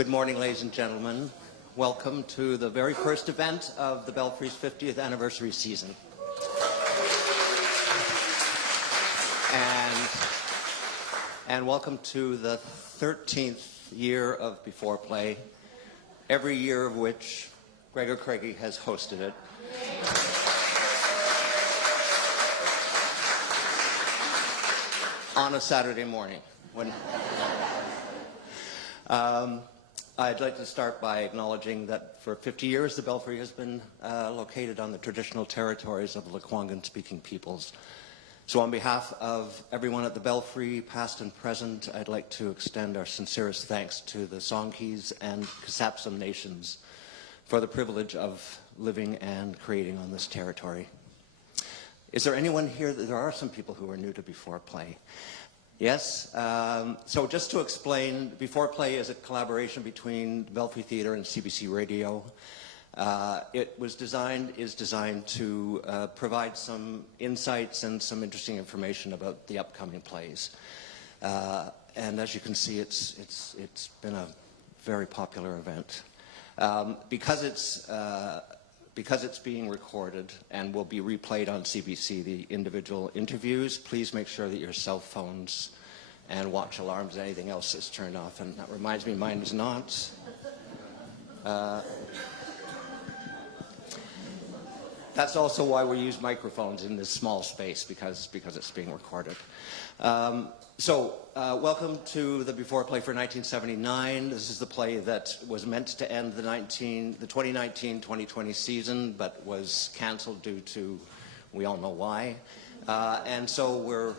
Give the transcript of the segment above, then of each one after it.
Good morning, ladies and gentlemen. Welcome to the very first event of the Belfry's 50th anniversary season. And welcome to the 13th year of B4Play, every year of which Gregor Craigie has hosted it. On a Saturday morning. I'd like to start by acknowledging that for 50 years the Belfry has been located on the traditional territories of the Lekwungen-speaking peoples. So on behalf of everyone at the Belfry, past and present, I'd like to extend our sincerest thanks to the Songhees and Kasapsum nations for the privilege of living and creating on this territory. Is there anyone here? There are some people who are new to B4Play. Yes, so just to explain, B4Play is a collaboration between Belfry Theatre and CBC Radio. It is designed to provide some insights and some interesting information about the upcoming plays. And as you can see, it's been a very popular event. Because it's being recorded and will be replayed on CBC, the individual interviews, please make sure that your cell phones and watch alarms and anything else is turned off. And that reminds me, mine is not. That's also why we use microphones in this small space, because it's being recorded. Welcome to the B4Play for 1979. This is the play that was meant to end the 2019-2020 season, but was canceled due to, we all know why. And so we're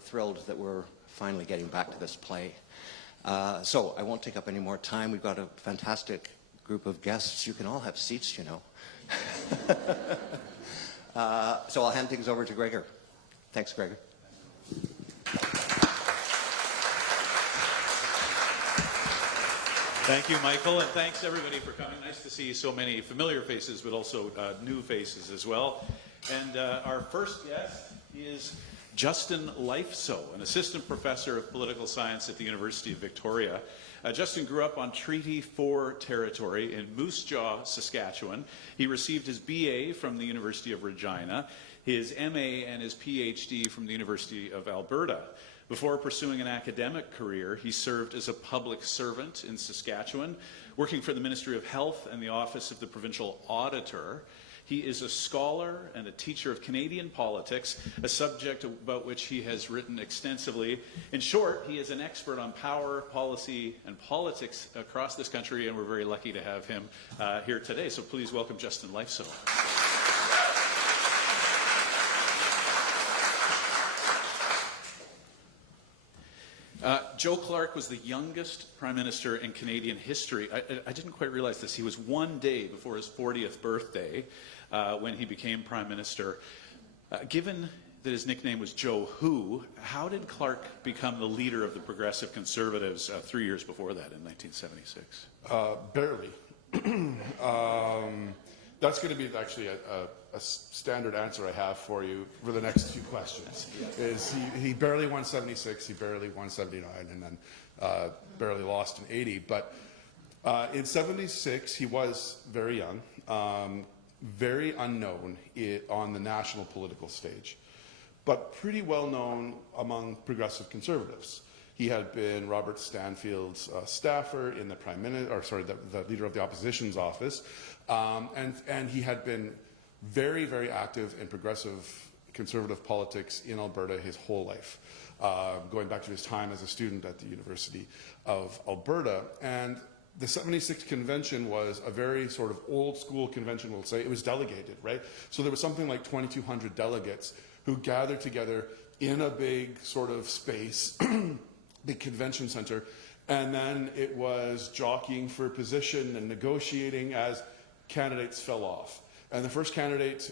thrilled that we're finally getting back to this play. So I won't take up any more time. We've got a fantastic group of guests. You can all have seats, you know. So I'll hand things over to Gregor. Thanks, Gregor. Thank you, Michael, and thanks everybody for coming. Nice to see so many familiar faces, but also new faces as well. And our first guest is Justin Liefso, an assistant professor of political science at the University of Victoria. Justin grew up on Treaty 4 territory in Moose Jaw, Saskatchewan. He received his BA from the University of Regina, his MA and his PhD from the University of Alberta. Before pursuing an academic career, he served as a public servant in Saskatchewan, working for the Ministry of Health and the Office of the Provincial Auditor. He is a scholar and a teacher of Canadian politics, a subject about which he has written extensively. In short, he is an expert on power, policy, and politics across this country, and we're very lucky to have him here today. So please welcome Justin Liefso. Joe Clark was the youngest Prime Minister in Canadian history. I didn't quite realize this. He was one day before his 40th birthday when he became Prime Minister. Given that his nickname was Joe Who, how did Clark become the leader of the Progressive Conservatives 3 years before that in 1976? Barely. That's going to be actually a standard answer I have for you for the next few questions. Is he barely won 76, he barely won 79, and then barely lost in 80. But in 76, he was very young, very unknown on the national political stage, but pretty well known among progressive conservatives. He had been Robert Stanfield's staffer in the the leader of the opposition's office, and he had been very, very active in progressive conservative politics in Alberta his whole life, going back to his time as a student at the University of Alberta. And the 76 convention was a very sort of old school convention, we'll say. It was delegated, right? So there was something like 2,200 delegates who gathered together in a big sort of space, big convention center, and then it was jockeying for position and negotiating as candidates fell off. And the first candidate,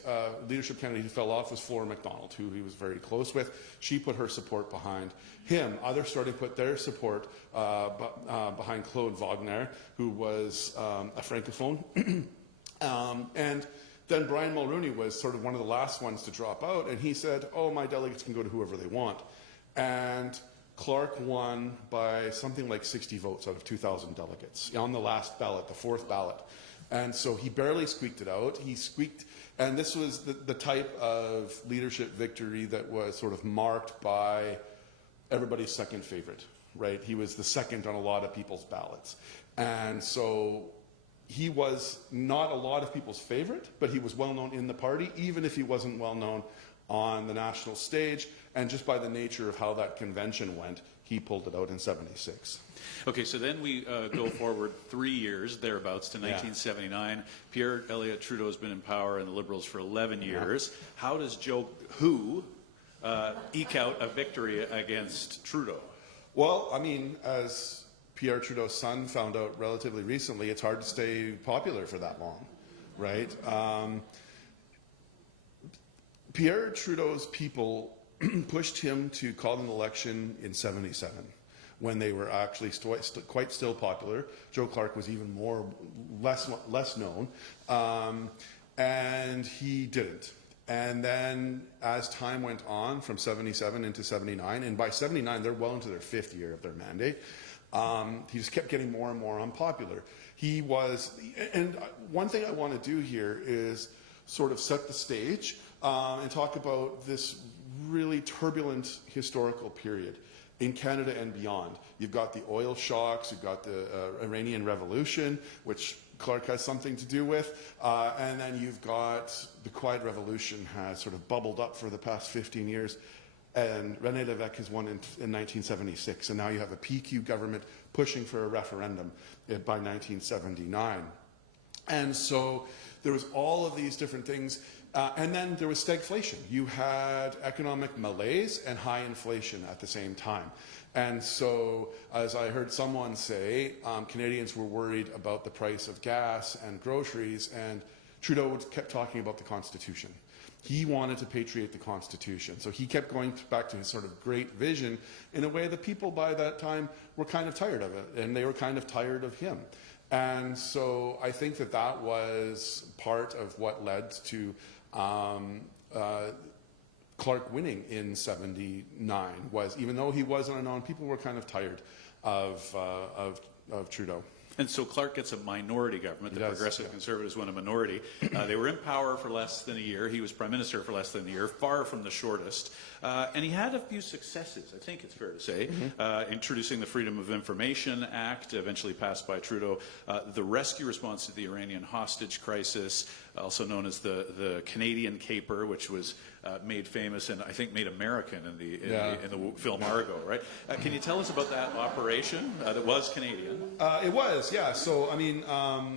leadership candidate who fell off was Flora MacDonald, who he was very close with. She put her support behind him. Others started to put their support behind Claude Wagner, who was a francophone. And then Brian Mulrooney was sort of one of the last ones to drop out, and he said, oh, my delegates can go to whoever they want. And Clark won by something like 60 votes out of 2,000 delegates on the last ballot, the fourth ballot. And so he barely squeaked it out. He squeaked, and this was the type of leadership victory that was sort of marked by everybody's second favorite, right? He was the second on a lot of people's ballots. And so he was not a lot of people's favorite, but he was well known in the party, even if he wasn't well known on the national stage. And just by the nature of how that convention went, he pulled it out in 76. Okay, so then we go forward 3 years, thereabouts, to 1979. Pierre Elliott Trudeau has been in power and the Liberals for 11 years. How does Joe eke out a victory against Trudeau? Well, I mean, as Pierre Trudeau's son found out relatively recently, it's hard to stay popular for that long, right? Pierre Trudeau's people pushed him to call an election in 77 when they were actually quite still popular. Joe Clark was even less known, and he didn't. And then as time went on from 77 into 79, and by 79 they're well into their 5th year of their mandate, he just kept getting more and more unpopular. He was, and one thing I want to do here is sort of set the stage and talk about this really turbulent historical period in Canada and beyond. You've got the oil shocks, you've got the Iranian Revolution, which Clark has something to do with, and then you've got the Quiet Revolution has sort of bubbled up for the past 15 years, and René Lévesque has won in 1976, and now you have a PQ government pushing for a referendum by 1979. And so there was all of these different things. And then there was stagflation. You had economic malaise and high inflation at the same time. And so, as I heard someone say, Canadians were worried about the price of gas and groceries, and Trudeau kept talking about the Constitution. He wanted to patriate the Constitution. So he kept going back to his sort of great vision in a way that people by that time were kind of tired of it, and they were kind of tired of him. And so I think that that was part of what led to Clark winning in 79, was even though he wasn't unknown, people were kind of tired of Trudeau. And so Clark gets a minority government. The Progressive Conservatives won a minority. They were in power for less than a year. He was Prime Minister for less than a year, far from the shortest. And he had a few successes, I think it's fair to say, introducing the Freedom of Information Act, eventually passed by Trudeau, the rescue response to the Iranian hostage crisis, also known as the Canadian Caper, which was made famous and I think made American in the film Argo, right? Can you tell us about that operation that was Canadian? It was, yeah. So I mean,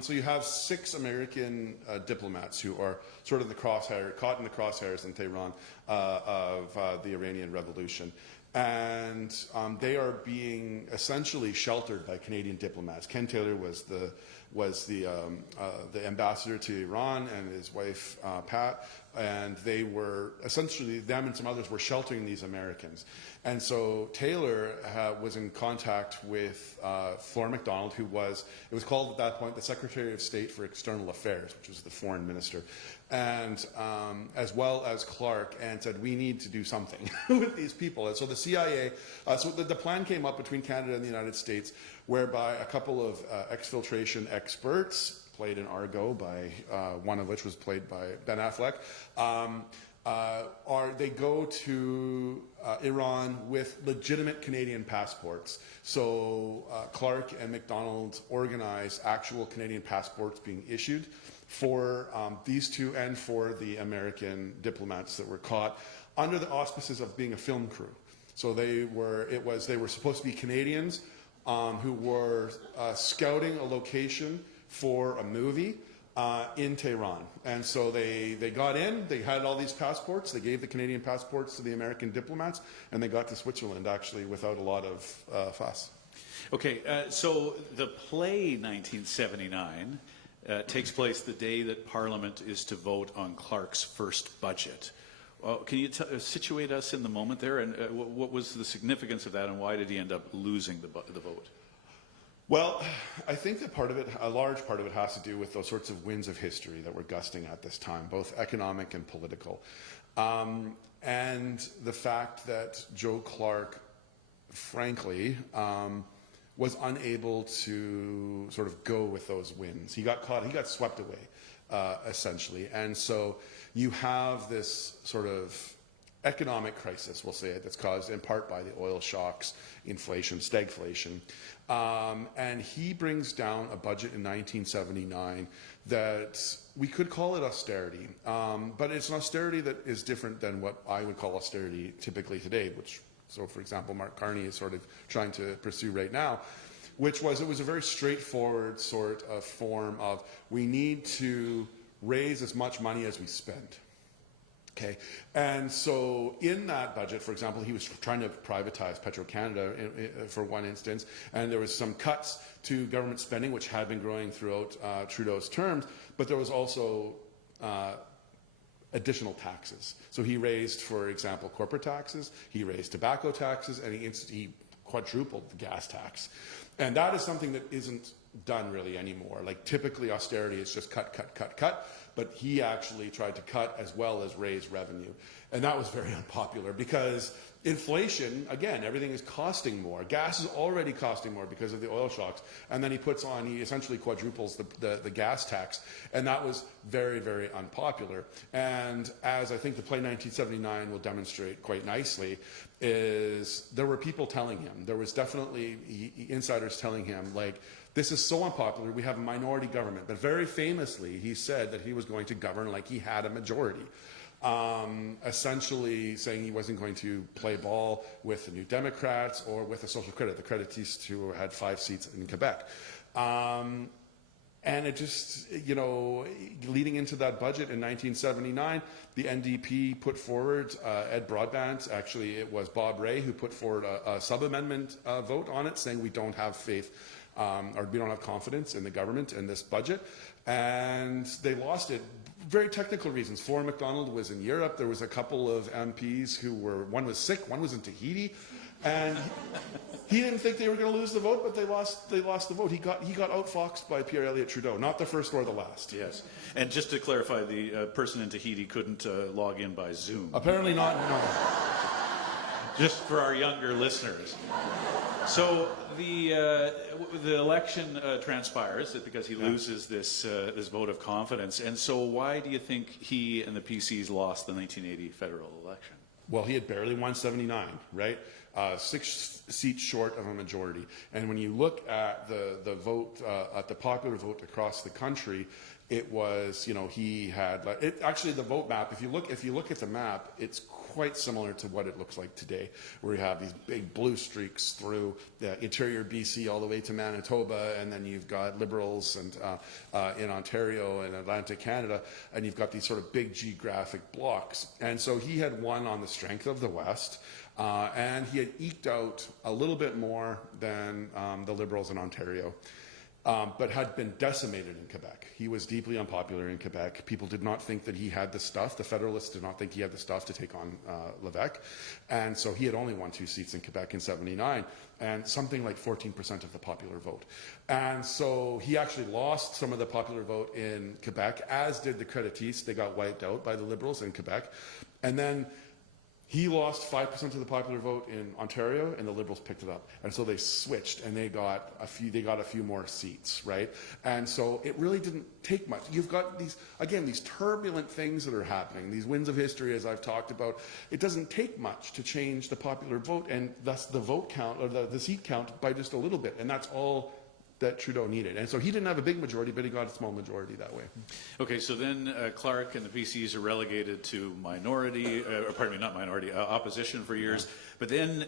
so you have 6 American diplomats who are sort of caught in the crosshairs in Tehran of the Iranian Revolution. And they are being essentially sheltered by Canadian diplomats. Ken Taylor was the ambassador to Iran, and his wife Pat, and they were essentially, them and some others were sheltering these Americans. And so Taylor was in contact with Flora MacDonald, who was, it was called at that point the Secretary of State for External Affairs, which was the foreign minister, and as well as Clark, and said, we need to do something with these people. And so the CIA, so the plan came up between Canada and the United States, whereby a couple of exfiltration experts, played in Argo by, one of which was played by Ben Affleck, they go to Iran with legitimate Canadian passports. So Clark and MacDonald organized actual Canadian passports being issued for these two and for the American diplomats that were caught under the auspices of being a film crew. So they were supposed to be Canadians who were scouting a location for a movie in Tehran. And so they got in, they had all these passports, they gave the Canadian passports to the American diplomats, and they got to Switzerland actually without a lot of fuss. Okay, so the play 1979 takes place the day that Parliament is to vote on Clark's first budget. Can you situate us in the moment there, and what was the significance of that, and why did he end up losing the vote? Well, I think that a large part of it has to do with those sorts of winds of history that were gusting at this time, both economic and political. And the fact that Joe Clark frankly, was unable to sort of go with those winds. He got caught, he got swept away, essentially. And so you have this sort of economic crisis, we'll say it, that's caused in part by the oil shocks, inflation, stagflation. And he brings down a budget in 1979 that we could call it austerity, but it's an austerity that is different than what I would call austerity typically today, which, so for example, Mark Carney is sort of trying to pursue right now, which was, it was a very straightforward sort of form of, we need to raise as much money as we spend. Okay, and so in that budget, for example, he was trying to privatize Petro-Canada for one instance, and there was some cuts to government spending, which had been growing throughout Trudeau's terms, but there was also additional taxes. So he raised, for example, corporate taxes, he raised tobacco taxes, and he quadrupled the gas tax. And that is something that isn't done really anymore. Like typically austerity is just cut, cut, cut, cut, but he actually tried to cut as well as raise revenue. And that was very unpopular because inflation, again, everything is costing more. Gas is already costing more because of the oil shocks. And then he essentially quadruples the gas tax. And that was very, very unpopular. And as I think the play 1979 will demonstrate quite nicely, is there were people telling him, there was definitely insiders telling him, like, this is so unpopular, we have a minority government. But very famously, he said that he was going to govern like he had a majority. Essentially saying he wasn't going to play ball with the New Democrats or with the Social Credit, the Creditistes who had 5 seats in Quebec. And it just, you know, leading into that budget in 1979, the NDP put forward Ed Broadbent. Actually, it was Bob Rae who put forward a sub-amendment vote on it, saying we don't have faith or we don't have confidence in the government and this budget. And they lost it. Very technical reasons. Flora MacDonald was in Europe. There was a couple of MPs who were, one was sick, one was in Tahiti. And he didn't think they were going to lose the vote, but they lost the vote. He got outfoxed by Pierre Elliott Trudeau, not the first or the last. Yes. And just to clarify, the person in Tahiti couldn't log in by Zoom. Apparently not, no. Just for our younger listeners. So the election transpires because he loses this vote of confidence. And so why do you think he and the PCs lost the 1980 federal election? Well, he had barely won 79, right? 6 seats short of a majority. And when you look at the vote, at the popular vote across the country, it was, you know, he had, actually the vote map, if you look at the map, it's quite similar to what it looks like today, where you have these big blue streaks through the interior BC all the way to Manitoba, and then you've got Liberals and in Ontario and Atlantic Canada, and you've got these sort of big geographic blocks. And so he had won on the strength of the West, and he had eked out a little bit more than the Liberals in Ontario. But had been decimated in Quebec. He was deeply unpopular in Quebec. People did not think that he had the stuff. The Federalists did not think he had the stuff to take on Lévesque. And so he had only won 2 seats in Quebec in 79, and something like 14% of the popular vote. And so he actually lost some of the popular vote in Quebec, as did the Creditistes. They got wiped out by the Liberals in Quebec. And then he lost 5% of the popular vote in Ontario, and the Liberals picked it up. And so they switched, and they got a few more seats, right? And so it really didn't take much. You've got these turbulent things that are happening, these winds of history, as I've talked about. It doesn't take much to change the popular vote, and thus the vote count, or the seat count, by just a little bit. And that's all that Trudeau needed. And so he didn't have a big majority, but he got a small majority that way. Okay, so then Clark and the PCs are relegated to opposition for years. But then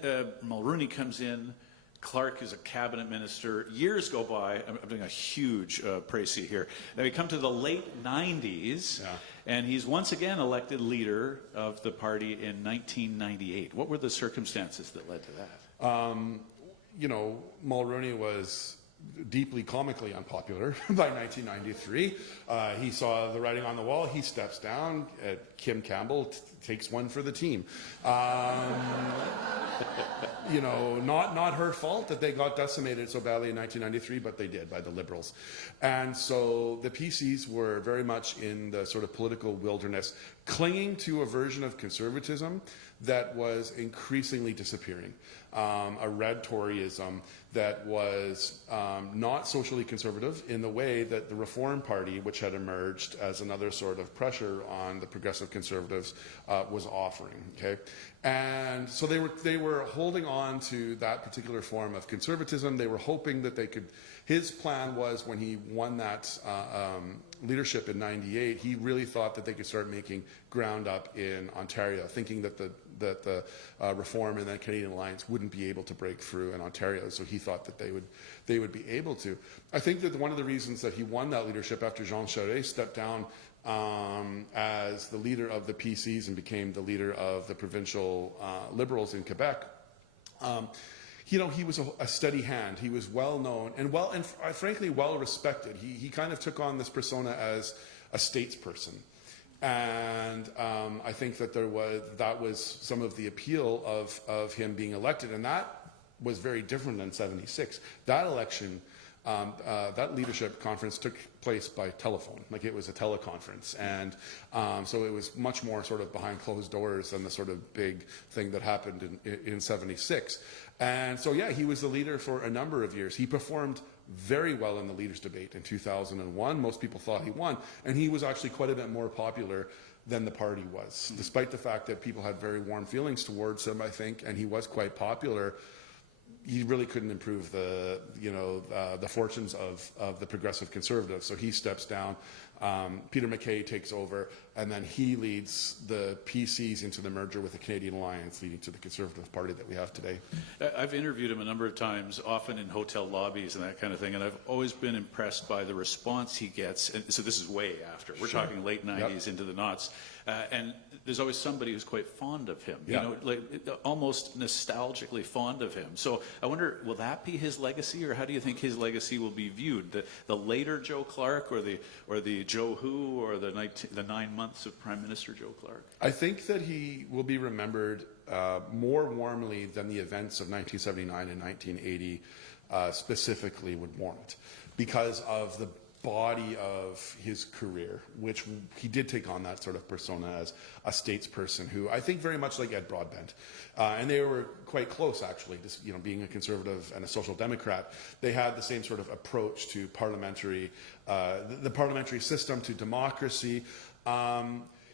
Mulroney comes in. Clark is a cabinet minister. Years go by. I'm doing a huge précis here. Now we come to the late 90s, and he's once again elected leader of the party in 1998. What were the circumstances that led to that? You know, Mulroney was deeply comically unpopular by 1993. He saw the writing on the wall. He steps down. Kim Campbell takes one for the team. You know, not her fault that they got decimated so badly in 1993, but they did by the Liberals. And so the PCs were very much in the sort of political wilderness, clinging to a version of conservatism that was increasingly disappearing. a red Toryism that was not socially conservative in the way that the Reform Party, which had emerged as another sort of pressure on the progressive conservatives, was offering. Okay, and so they were holding on to that particular form of conservatism. They were hoping that they could. His plan was, when he won that leadership in '98, he really thought that they could start making ground up in Ontario, thinking that the Reform and the Canadian Alliance wouldn't be able to break through in Ontario. So he thought that they would be able to. I think that one of the reasons that he won that leadership after Jean Charest stepped down as the leader of the PCs and became the leader of the provincial Liberals in Quebec. He was a steady hand. He was well known and frankly well respected. He kind of took on this persona as a statesperson, and I think that that was some of the appeal of him being elected, and that was very different than '76. That election, that leadership conference took place by telephone, like it was a teleconference, and so it was much more sort of behind closed doors than the sort of big thing that happened in '76. And so, yeah, he was the leader for a number of years. He performed very well in the leaders' debate in 2001. Most people thought he won, and he was actually quite a bit more popular than the party was, despite the fact that people had very warm feelings towards him, I think, and he was quite popular. He really couldn't improve the fortunes of the progressive conservatives. So he steps down. Peter MacKay takes over, and then he leads the PCs into the merger with the Canadian Alliance, leading to the Conservative Party that we have today. I've interviewed him a number of times, often in hotel lobbies and that kind of thing, and I've always been impressed by the response he gets. And so this is way after. We're talking late 90s into the noughts. And there's always somebody who's quite fond of him, like almost nostalgically fond of him. So I wonder, will that be his legacy, or how do you think his legacy will be viewed? The later Joe Clark, or the Joe Who, or the 9 months of Prime Minister Joe Clark? I think that he will be remembered more warmly than the events of 1979 and 1980 specifically would warrant, because of the body of his career, which he did take on that sort of persona as a statesperson who I think very much like Ed Broadbent, and they were quite close actually, just, being a conservative and a social democrat. They had the same sort of approach to parliamentary, the parliamentary system, to democracy.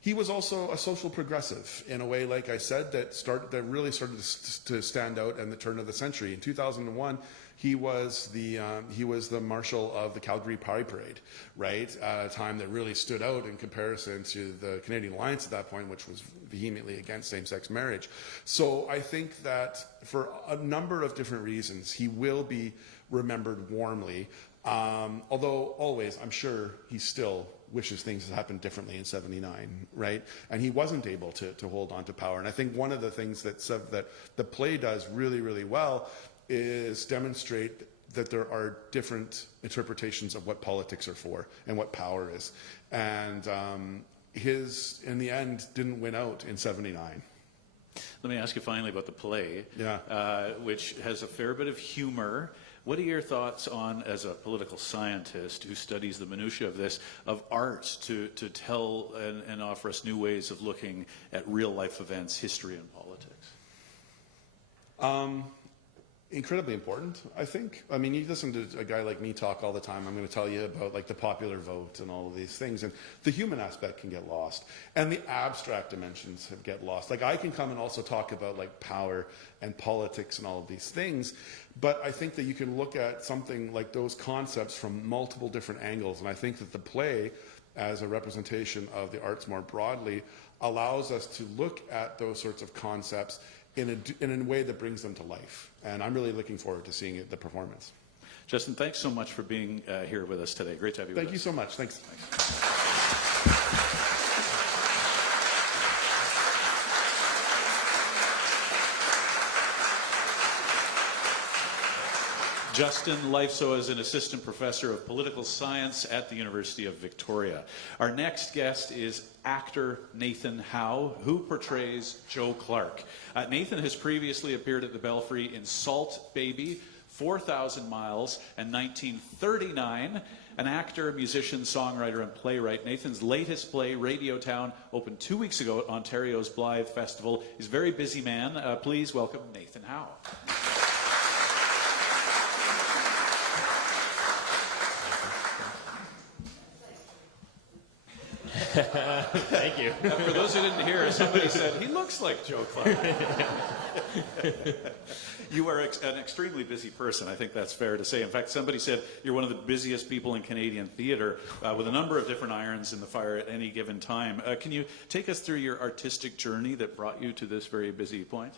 He was also a social progressive in a way, like I said, that really started to stand out in the turn of the century. In 2001, he was the marshal of the Calgary Pride Parade, right? A time that really stood out in comparison to the Canadian Alliance at that point, which was vehemently against same-sex marriage. So I think that for a number of different reasons, he will be remembered warmly. Although always, I'm sure he still wishes things had happened differently in '79, right? And he wasn't able to hold on to power. And I think one of the things that the play does really, really well is demonstrate that there are different interpretations of what politics are for and what power is. And his, in the end, didn't win out in '79. Let me ask you finally about the play, which has a fair bit of humor. What are your thoughts on, as a political scientist who studies the minutiae of this, of art to tell and offer us new ways of looking at real-life events, history, and politics? Incredibly important, I think. I mean, you listen to a guy like me talk all the time. I'm going to tell you about like the popular vote and all of these things, and the human aspect can get lost, and the abstract dimensions get lost. Like, I can come and also talk about like power and politics and all of these things, but I think that you can look at something like those concepts from multiple different angles, and I think that the play, as a representation of the arts more broadly, allows us to look at those sorts of concepts in a way that brings them to life. And I'm really looking forward to seeing the performance. Justin, thanks so much for being here with us today. Great to have you with us. Thank you so much. Thanks. Justin Liefso is an assistant professor of political science at the University of Victoria. Our next guest is actor Nathan Howe, who portrays Joe Clark. Nathan has previously appeared at the Belfry in Salt Baby, 4,000 Miles, and 1939. An actor, musician, songwriter, and playwright, Nathan's latest play, Radio Town, opened 2 weeks ago at Ontario's Blythe Festival. He's a very busy man. Please welcome Nathan Howe. Thank you. For those who didn't hear, somebody said, he looks like Joe Clark. You are an extremely busy person. I think that's fair to say. In fact, somebody said you're one of the busiest people in Canadian theatre with a number of different irons in the fire at any given time. Can you take us through your artistic journey that brought you to this very busy point?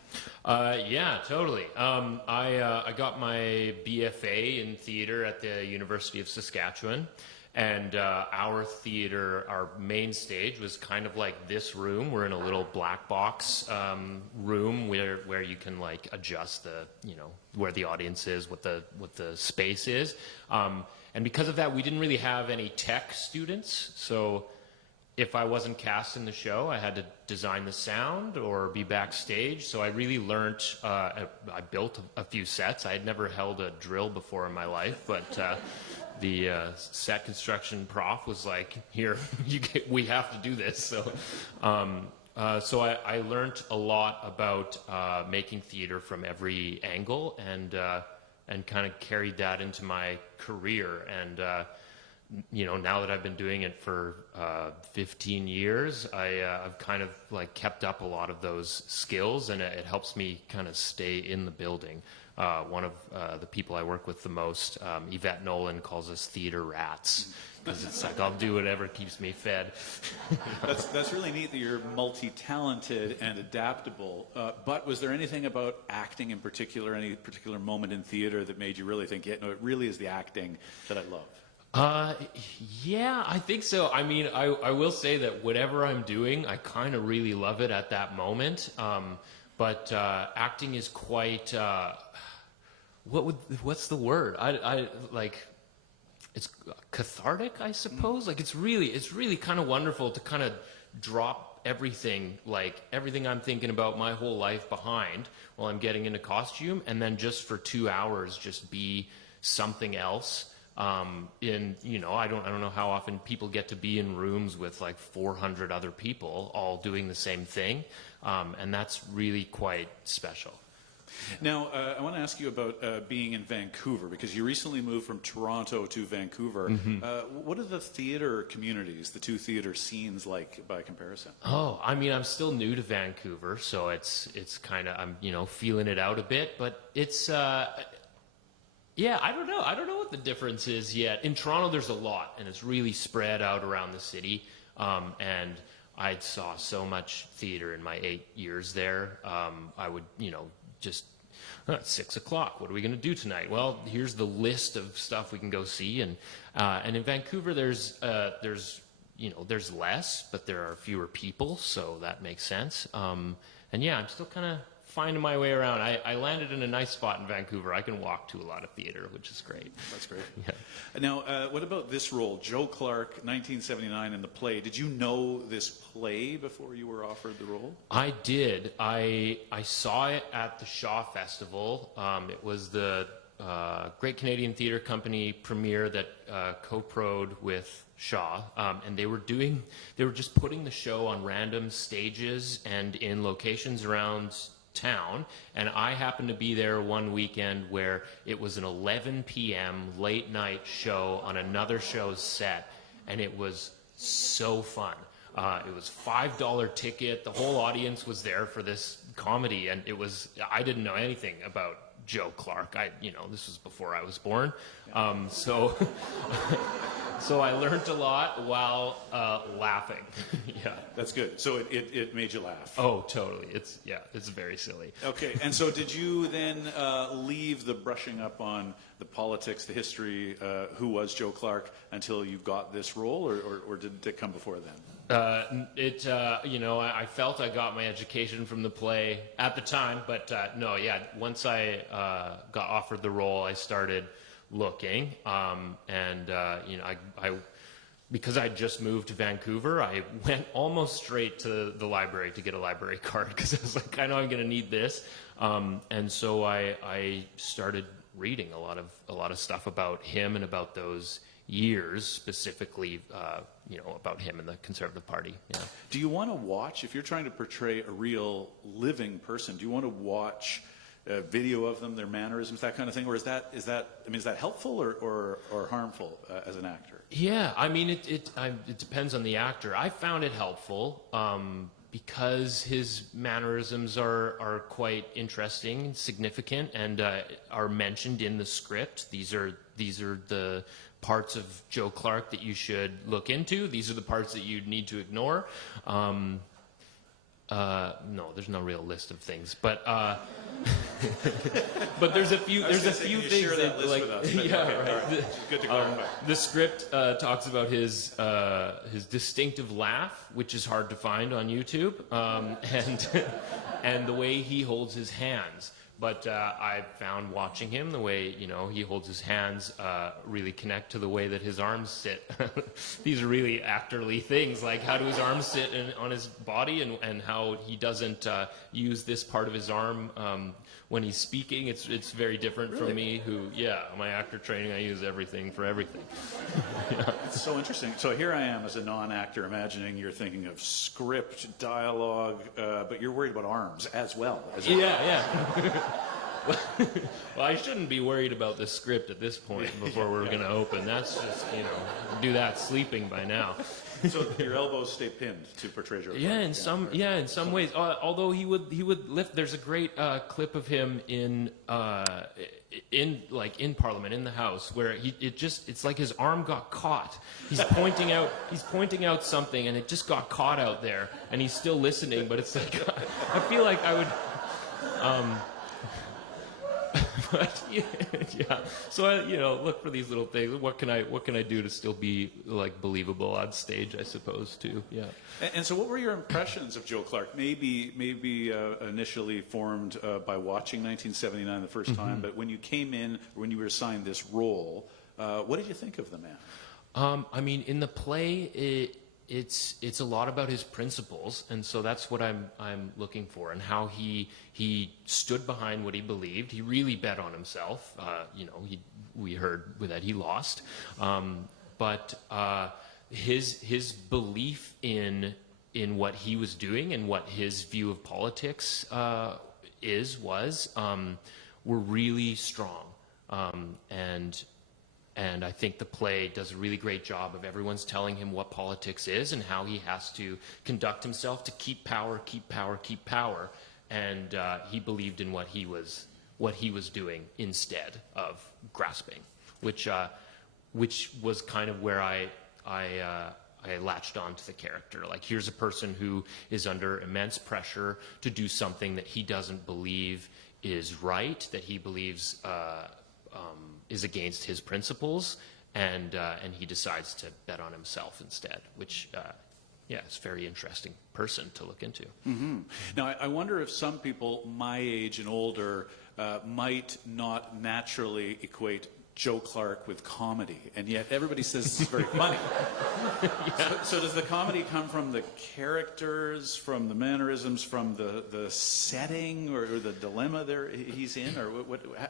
Yeah, totally. I got my BFA in theatre at the University of Saskatchewan. And our theater, our main stage was kind of like this room. We're in a little black box room where you can like adjust the, where the audience is, what the space is. And because of that, we didn't really have any tech students. So if I wasn't cast in the show, I had to design the sound or be backstage. So I really learned, I built a few sets. I had never held a drill before in my life, but the set construction prof was like, here, we have to do this. So I learned a lot about making theater from every angle and kind of carried that into my career. And now that I've been doing it for 15 years, I've kind of like kept up a lot of those skills, and it helps me kind of stay in the building. One of the people I work with the most, Yvette Nolan, calls us theater rats, because it's like I'll do whatever keeps me fed. That's really neat that you're multi-talented and adaptable. But was there anything about acting in particular, any particular moment in theater that made you really think, yeah, no, it really is the acting that I love? Yeah, I think so. I mean, I will say that whatever I'm doing, I kind of really love it at that moment. But acting is quite, what's the word? I like, it's cathartic, I suppose. Like it's really kind of wonderful to kind of drop everything I'm thinking about my whole life behind while I'm getting into costume, and then just for 2 hours just be something else. I don't know how often people get to be in rooms with like 400 other people all doing the same thing, and that's really quite special. Now, I want to ask you about being in Vancouver, because you recently moved from Toronto to Vancouver. Mm-hmm. What are the theater communities, the two theater scenes, like by comparison? Oh, I mean, I'm still new to Vancouver, so it's kind of, I'm feeling it out a bit, but it's yeah, I don't know. I don't know what the difference is yet. In Toronto, there's a lot, and it's really spread out around the city. And I saw so much theater in my 8 years there. I would, just, it's 6 o'clock. What are we going to do tonight? Well, here's the list of stuff we can go see. And in Vancouver, there's less, but there are fewer people, so that makes sense. And yeah, I'm still kind of finding my way around. I landed in a nice spot in Vancouver. I can walk to a lot of theater, which is great. That's great. Yeah. Now, what about this role, Joe Clark, 1979 in the play? Did you know this play before you were offered the role? I did. I saw it at the Shaw Festival. It was the Great Canadian Theatre Company premiere that co-pro'd with Shaw, and they were just putting the show on random stages and in locations around town, and I happened to be there one weekend where it was an 11 p.m. late night show on another show's set, and it was so fun. It was $5 ticket. The whole audience was there for this comedy, and I didn't know anything about Joe Clark. This was before I was born. So I learned a lot while laughing. Yeah. That's good. So it made you laugh. Oh, totally. It's very silly. Okay. And so did you then leave the brushing up on the politics, the history, who was Joe Clark, until you got this role, or did it come before then? I felt I got my education from the play at the time, but no, yeah. Once I got offered the role, I started looking, because I just moved to Vancouver, I went almost straight to the library to get a library card, because I was like, I know I'm going to need this, and so I started reading a lot of stuff about him and about those years, specifically, about him and the Conservative Party. Yeah. Do you want to watch, if you're trying to portray a real living person, do you want to watch a video of them, their mannerisms, that kind of thing, or is that helpful or harmful as an actor? Yeah, I mean, it depends on the actor. I found it helpful because his mannerisms are quite interesting, significant, and are mentioned in the script. These are the parts of Joe Clark that you should look into. These are the parts that you need to ignore. No, there's no real list of things, but but there's a few things share that list like with us, yeah, okay, right. all right. Good to clarify. The script talks about his distinctive laugh, which is hard to find on YouTube, and the way he holds his hands. But I found watching him, the way he holds his hands really connect to the way that his arms sit. These are really actorly things, like how do his arms sit on his body, and how he doesn't use this part of his arm when he's speaking. It's very different from me, who, my actor training, I use everything for everything. It's so interesting. So here I am as a non-actor, imagining you're thinking of script, dialogue, but you're worried about arms as well. Yeah. Well, I shouldn't be worried about the script at this point before we're going to open. That's just, do that sleeping by now. So your elbows stay pinned to portray Joe Clark. In some ways. Although he would lift. There's a great clip of him in Parliament, in the House, where it's like his arm got caught. He's pointing out something, and it just got caught out there, and he's still listening. But it's like I feel like I would. But yeah, so look for these little things. What can I do to still be like believable on stage? I suppose too. Yeah. And so, what were your impressions of Joe Clark? Maybe initially formed by watching 1979 the first time, but when you came in, when you were assigned this role, what did you think of the man? I mean, in the play, it's a lot about his principles, and so that's what I'm looking for, and how he stood behind what he believed. He really bet on himself. We heard that he lost, but his belief in what he was doing and what his view of politics was were really strong, and I think the play does a really great job of everyone's telling him what politics is and how he has to conduct himself to keep power. And he believed in what he was doing instead of grasping, which was kind of where I latched onto the character. Like, here's a person who is under immense pressure to do something that he doesn't believe is right, that he believes is against his principles, and he decides to bet on himself instead, which it's a very interesting person to look into. Mm-hmm. Now, I wonder if some people my age and older might not naturally equate Joe Clark with comedy, and yet everybody says it's very funny. So does the comedy come from the characters, from the mannerisms, from the setting, or the dilemma he's in, or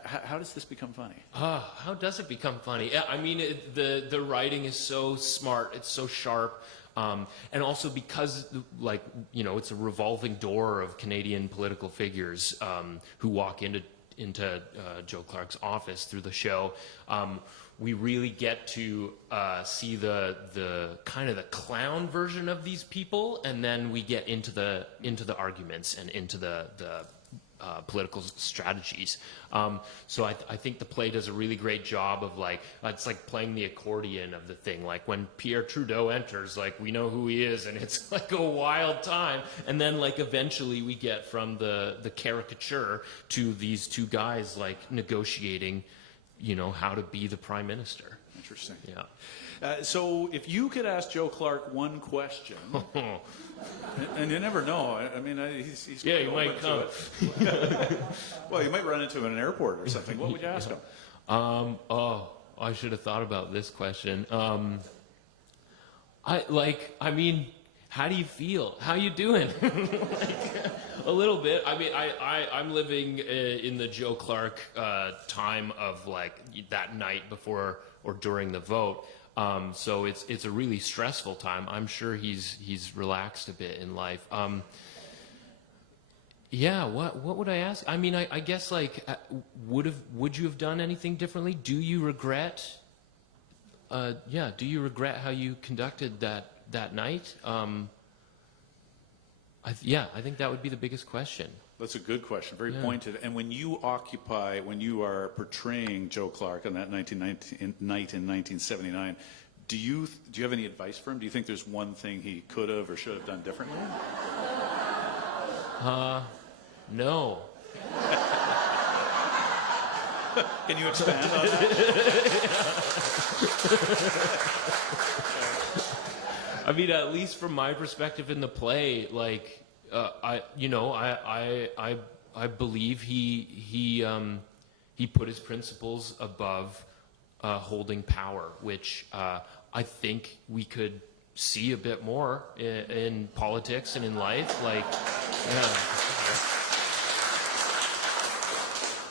how does this become funny? How does it become funny? Yeah, I mean, the writing is so smart, it's so sharp. And also because, it's a revolving door of Canadian political figures who walk into Joe Clark's office through the show. We really get to see the kind of the clown version of these people, and then we get into the arguments and into the political strategies. So I think the play does a really great job of it's like playing the accordion of the thing. Like when Pierre Trudeau enters, we know who he is, and it's like a wild time. And then eventually we get from the caricature to these two guys negotiating, how to be the prime minister. Interesting. Yeah. So if you could ask Joe Clark one question, and you never know. I mean, he's you might come. Well, you might run into him at an airport or something. What would you ask him? I should have thought about this question. I mean, how do you feel? How you doing? A little bit. I mean, I'm living in the Joe Clark time of that night before or during the vote. So it's a really stressful time. I'm sure he's relaxed a bit in life. Yeah, what would I ask? I mean, I guess like, would you have done anything differently? Do you regret? Do you regret how you conducted that night? I think that would be the biggest question. That's a good question, very pointed. And when you are portraying Joe Clark on that 1919 night in 1979, do you have any advice for him? Do you think there's one thing he could have or should have done differently? No. Can you expand on that? I mean, at least from my perspective in the play, like I believe he put his principles above holding power, which I think we could see a bit more in politics and in life. Like,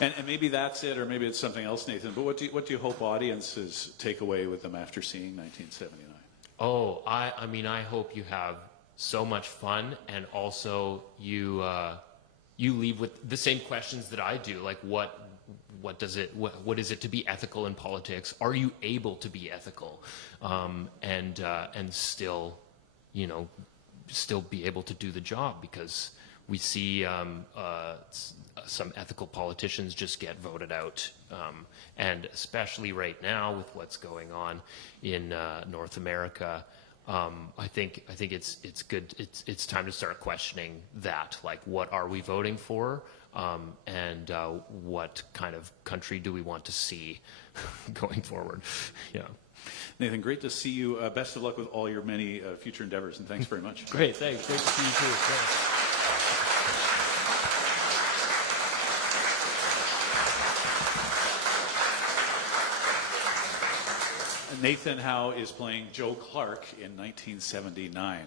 And maybe that's it, or maybe it's something else, Nathan. But what do you hope audiences take away with them after seeing 1979? Oh, I mean, I hope you have so much fun, and also you leave with the same questions that I do. Like, what is it to be ethical in politics? Are you able to be ethical, and still, still be able to do the job? Because we see some ethical politicians just get voted out, and especially right now with what's going on in North America, I think it's good. It's time to start questioning that. Like, what are we voting for, and what kind of country do we want to see going forward? Yeah. Nathan, great to see you. Best of luck with all your many future endeavors, and thanks very much. Great, thanks. Great to see you too. Thanks. Nathan Howe is playing Joe Clark in 1979.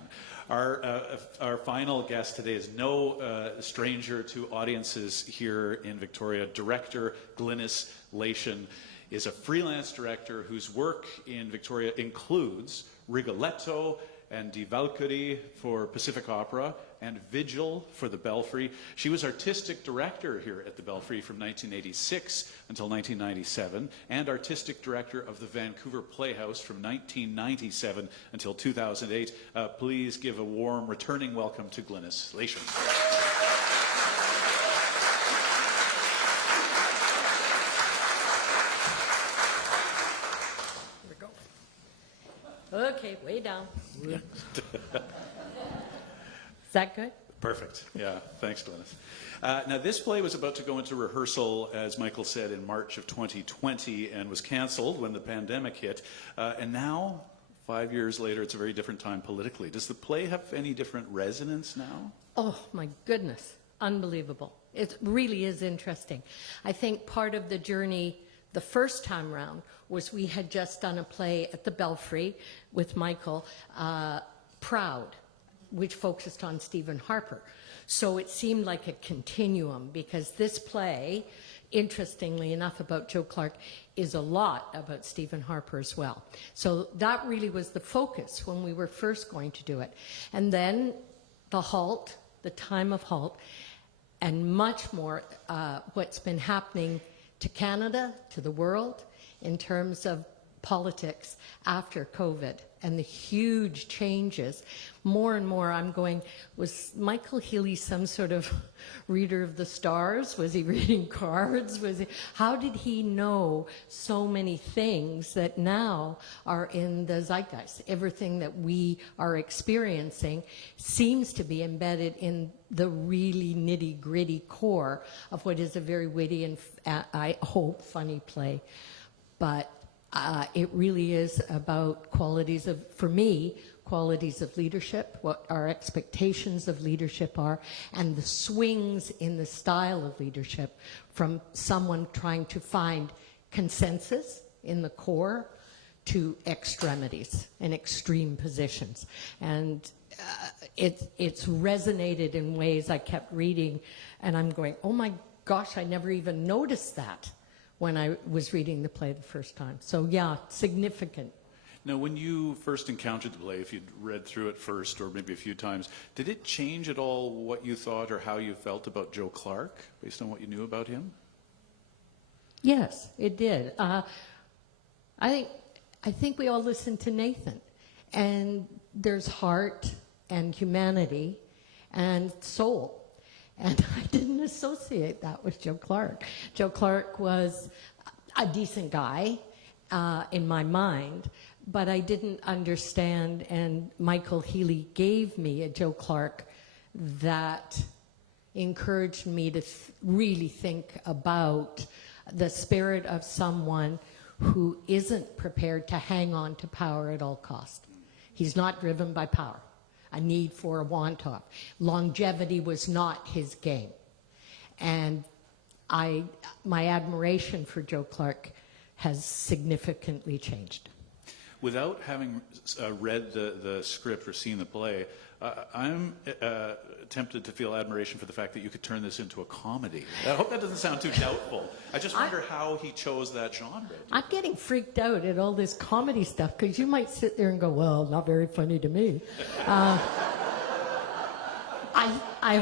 Our final guest today is no stranger to audiences here in Victoria. Director Glynis Leyshon is a freelance director whose work in Victoria includes Rigoletto and Die Valkyrie for Pacific Opera and Vigil for the Belfry. She was artistic director here at the Belfry from 1986 until 1997 and artistic director of the Vancouver Playhouse from 1997 until 2008. Please give a warm returning welcome to Glynis Leyshon. Okay, way down. Is that good? Perfect. Yeah, thanks, Glynis. Now, this play was about to go into rehearsal, as Michael said, in March of 2020 and was canceled when the pandemic hit. And now, 5 years later, it's a very different time politically. Does the play have any different resonance now? Oh, my goodness. Unbelievable. It really is interesting. I think part of the journey the first time round was we had just done a play at the Belfry with Michael, Proud, which focused on Stephen Harper. So it seemed like a continuum, because this play, interestingly enough, about Joe Clark, is a lot about Stephen Harper as well. So that really was the focus when we were first going to do it. And then the halt, the time of halt, and much more what's been happening to Canada, to the world, in terms of politics after COVID and the huge changes. More and more I'm going, was Michael Healy some sort of reader of the stars? Was he reading cards? How did he know so many things that now are in the zeitgeist? Everything that we are experiencing seems to be embedded in the really nitty-gritty core of what is a very witty and, I hope, funny play. But it really is about qualities of, for me, qualities of leadership, what our expectations of leadership are, and the swings in the style of leadership from someone trying to find consensus in the core to extremities and extreme positions. And it's resonated in ways I kept reading, and I'm going, oh my gosh, I never even noticed that when I was reading the play the first time. So yeah, significant. Now, when you first encountered the play, if you'd read through it first or maybe a few times, did it change at all what you thought or how you felt about Joe Clark based on what you knew about him? Yes, it did. I think we all listened to Nathan, and there's heart and humanity and soul, and I didn't associate that with Joe Clark. Joe Clark was a decent guy in my mind, but I didn't understand, and Michael Healy gave me a Joe Clark that encouraged me to really think about the spirit of someone who isn't prepared to hang on to power at all cost. He's not driven by power, a need for, a want of. Longevity was not his game. And my admiration for Joe Clark has significantly changed. Without having read the script or seen the play, I'm tempted to feel admiration for the fact that you could turn this into a comedy. I hope that doesn't sound too doubtful. I just wonder how he chose that genre. I'm getting freaked out at all this comedy stuff because you might sit there and go, well, not very funny to me. I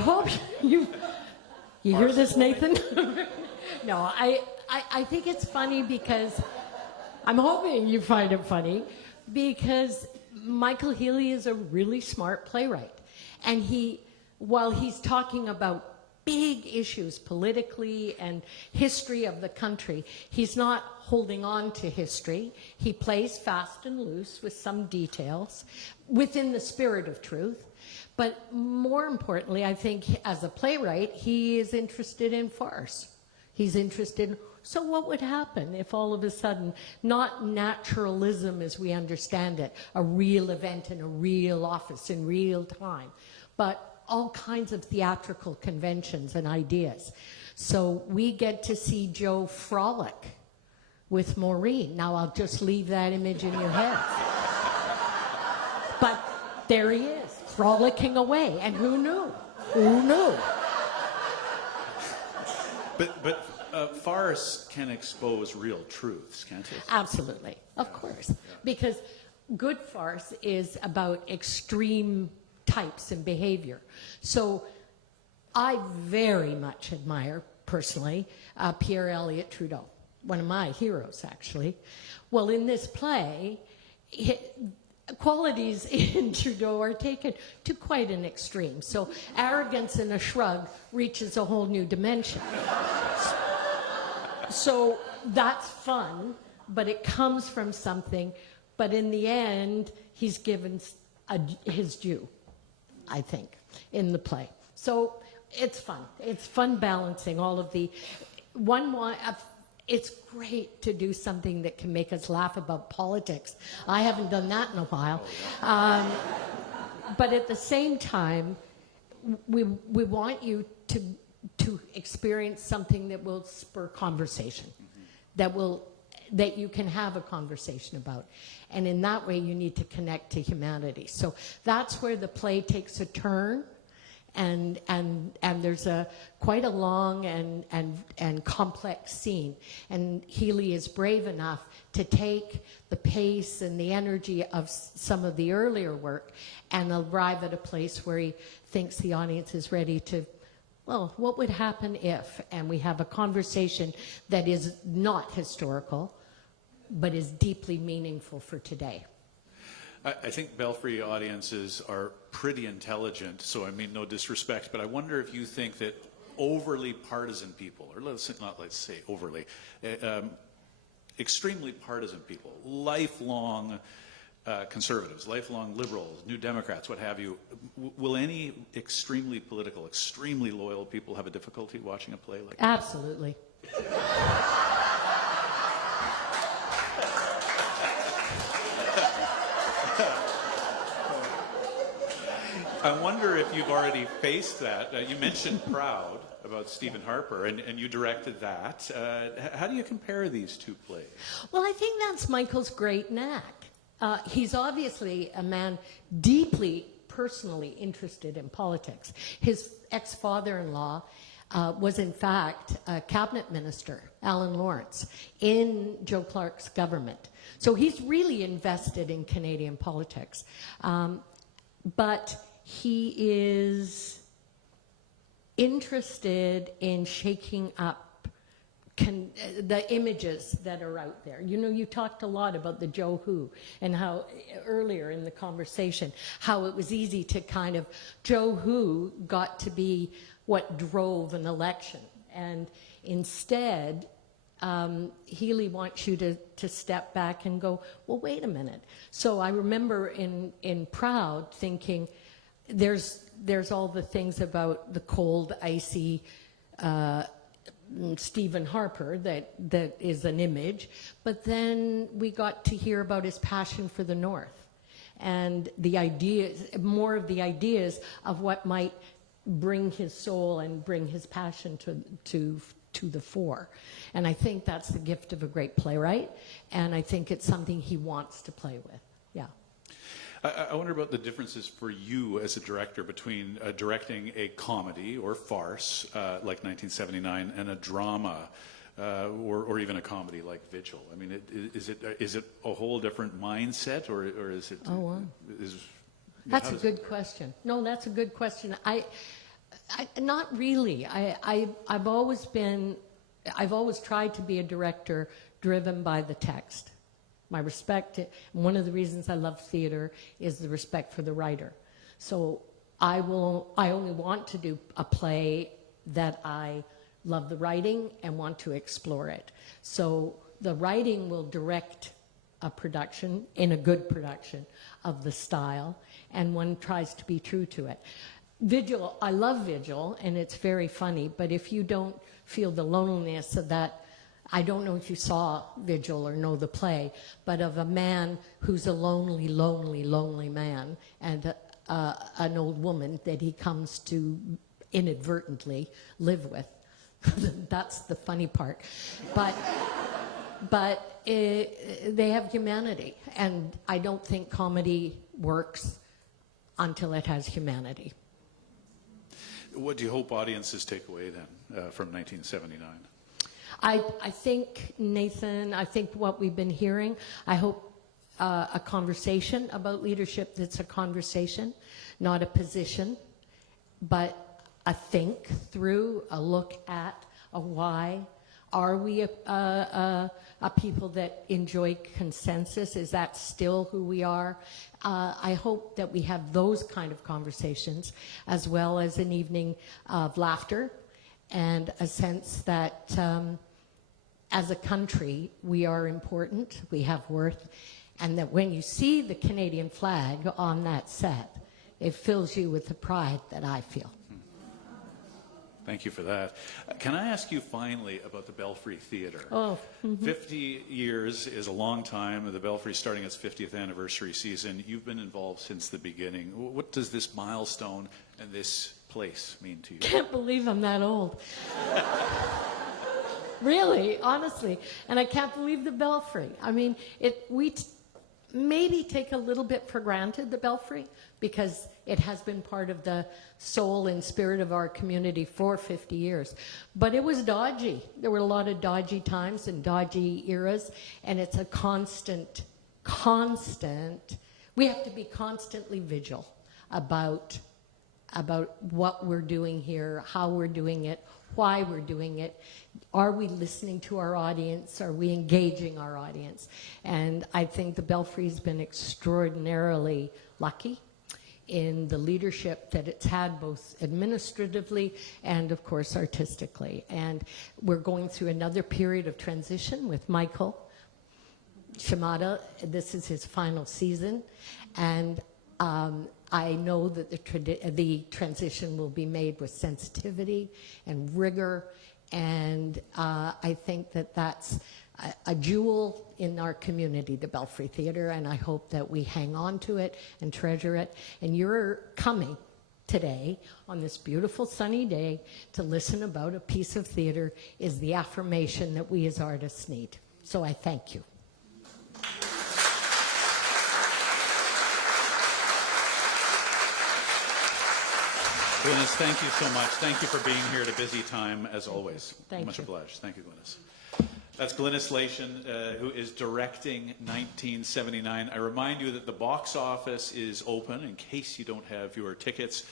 hope you hear this, Nathan? No, I think it's funny because I'm hoping you find it funny because Michael Healy is a really smart playwright. And while he's talking about big issues politically and history of the country, he's not holding on to history. He plays fast and loose with some details within the spirit of truth. But more importantly, I think as a playwright, he is interested in farce. He's interested in, so what would happen if all of a sudden, not naturalism as we understand it, a real event in a real office in real time, but all kinds of theatrical conventions and ideas. So we get to see Joe frolic with Maureen. Now I'll just leave that image in your head. But there he is, frolicking away, and who knew? Who knew? But farce can expose real truths, can't it? Absolutely, of course. Because good farce is about extreme types and behavior. So I very much admire, personally, Pierre Elliott Trudeau, one of my heroes, actually. Well, in this play, qualities in Trudeau are taken to quite an extreme. So arrogance in a shrug reaches a whole new dimension. So that's fun, but it comes from something. But in the end, he's given his due, I think, in the play. So it's fun. It's fun balancing all of the... It's great to do something that can make us laugh about politics. I haven't done that in a while. But at the same time, we want you to experience something that will spur conversation, that you can have a conversation about. And in that way, you need to connect to humanity. So that's where the play takes a turn. And there's quite a long and complex scene. And Healy is brave enough to take the pace and the energy of some of the earlier work and arrive at a place where he thinks the audience is ready to, well, what would happen if? And we have a conversation that is not historical, but is deeply meaningful for today. I think Belfry audiences are pretty intelligent, so I mean no disrespect, but I wonder if you think that overly partisan people, or let's say overly, extremely partisan people, lifelong conservatives, lifelong liberals, New Democrats, what have you, will any extremely political, extremely loyal people have a difficulty watching a play like that? Absolutely. I wonder if you've already faced that. You mentioned Proud about Stephen Harper, and you directed that. How do you compare these two plays? Well, I think that's Michael's great knack. He's obviously a man deeply personally interested in politics. His ex-father-in-law was in fact a cabinet minister, Alan Lawrence, in Joe Clark's government. So he's really invested in Canadian politics. But he is interested in shaking up the images that are out there. You know, you talked a lot about the Joe Who and how earlier in the conversation, how it was easy to kind of, Joe Who got to be what drove an election. And instead, Healy wants you to step back and go, well, wait a minute. So I remember in Proud thinking, there's all the things about the cold, icy, Stephen Harper that is an image, but then we got to hear about his passion for the North and the ideas, more of the ideas of what might bring his soul and bring his passion to the fore. And I think that's the gift of a great playwright, and I think it's something he wants to play with. Yeah. I wonder about the differences for you as a director between directing a comedy or farce like 1979 and a drama or even a comedy like Vigil. I mean, is it a whole different mindset, or is it? Oh, wow. That's a good question. No, that's a good question. Not really. I've always tried to be a director driven by the text. My respect, one of the reasons I love theater is the respect for the writer. So I only want to do a play that I love the writing and want to explore it. So the writing will direct a production, in a good production, of the style, and one tries to be true to it. Vigil, I love Vigil, and it's very funny, but if you don't feel the loneliness of that, I don't know if you saw Vigil or know the play, but of a man who's a lonely, lonely, lonely man, and an old woman that he comes to inadvertently live with. That's the funny part. But they have humanity, and I don't think comedy works until it has humanity. What do you hope audiences take away then from 1979? I think, Nathan, I think what we've been hearing, I hope a conversation about leadership that's a conversation, not a position, but a think through, a look at, a why. Are we a people that enjoy consensus? Is that still who we are? I hope that we have those kind of conversations, as well as an evening of laughter and a sense that as a country, we are important, we have worth, and that when you see the Canadian flag on that set, it fills you with the pride that I feel. Thank you for that. Can I ask you finally about the Belfry Theatre? Oh. Mm-hmm. 50 years is a long time. The Belfry starting its 50th anniversary season. You've been involved since the beginning. What does this milestone and this place mean to you? Can't believe I'm that old. Really, honestly. And I can't believe the Belfry. I mean, we maybe take a little bit for granted, the Belfry, because it has been part of the soul and spirit of our community for 50 years. But it was dodgy. There were a lot of dodgy times and dodgy eras, and it's a constant, we have to be constantly vigilant about what we're doing here, how we're doing it, why we're doing it. Are we listening to our audience? Are we engaging our audience? And I think the Belfry's been extraordinarily lucky in the leadership that it's had, both administratively and, of course, artistically. And we're going through another period of transition with Michael Shimada. This is his final season. And I know that the transition will be made with sensitivity and rigor, and I think that that's a jewel in our community, the Belfry Theatre, and I hope that we hang on to it and treasure it. And you're coming today on this beautiful sunny day to listen about a piece of theatre is the affirmation that we as artists need. So I thank you. Glynis, thank you so much. Thank you for being here at a busy time, as always. Thank Much you. obliged. Thank you, Glynis. That's Glynis Leyshon, who is directing 1979. I remind you that the box office is open in case you don't have your tickets.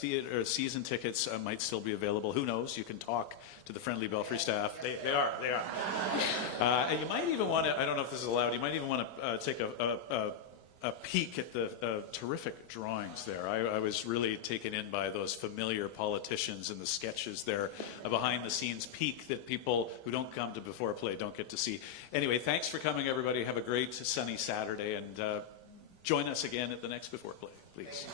Theater season tickets might still be available. Who knows? You can talk to the friendly Belfry staff. They are. And you might even want to, I don't know if this is allowed, you might even want to take a peek at the terrific drawings there. I was really taken in by those familiar politicians and the sketches there, a behind-the-scenes peek that people who don't come to B4Play don't get to see. Anyway, thanks for coming, everybody. Have a great sunny Saturday, and join us again at the next B4Play, please.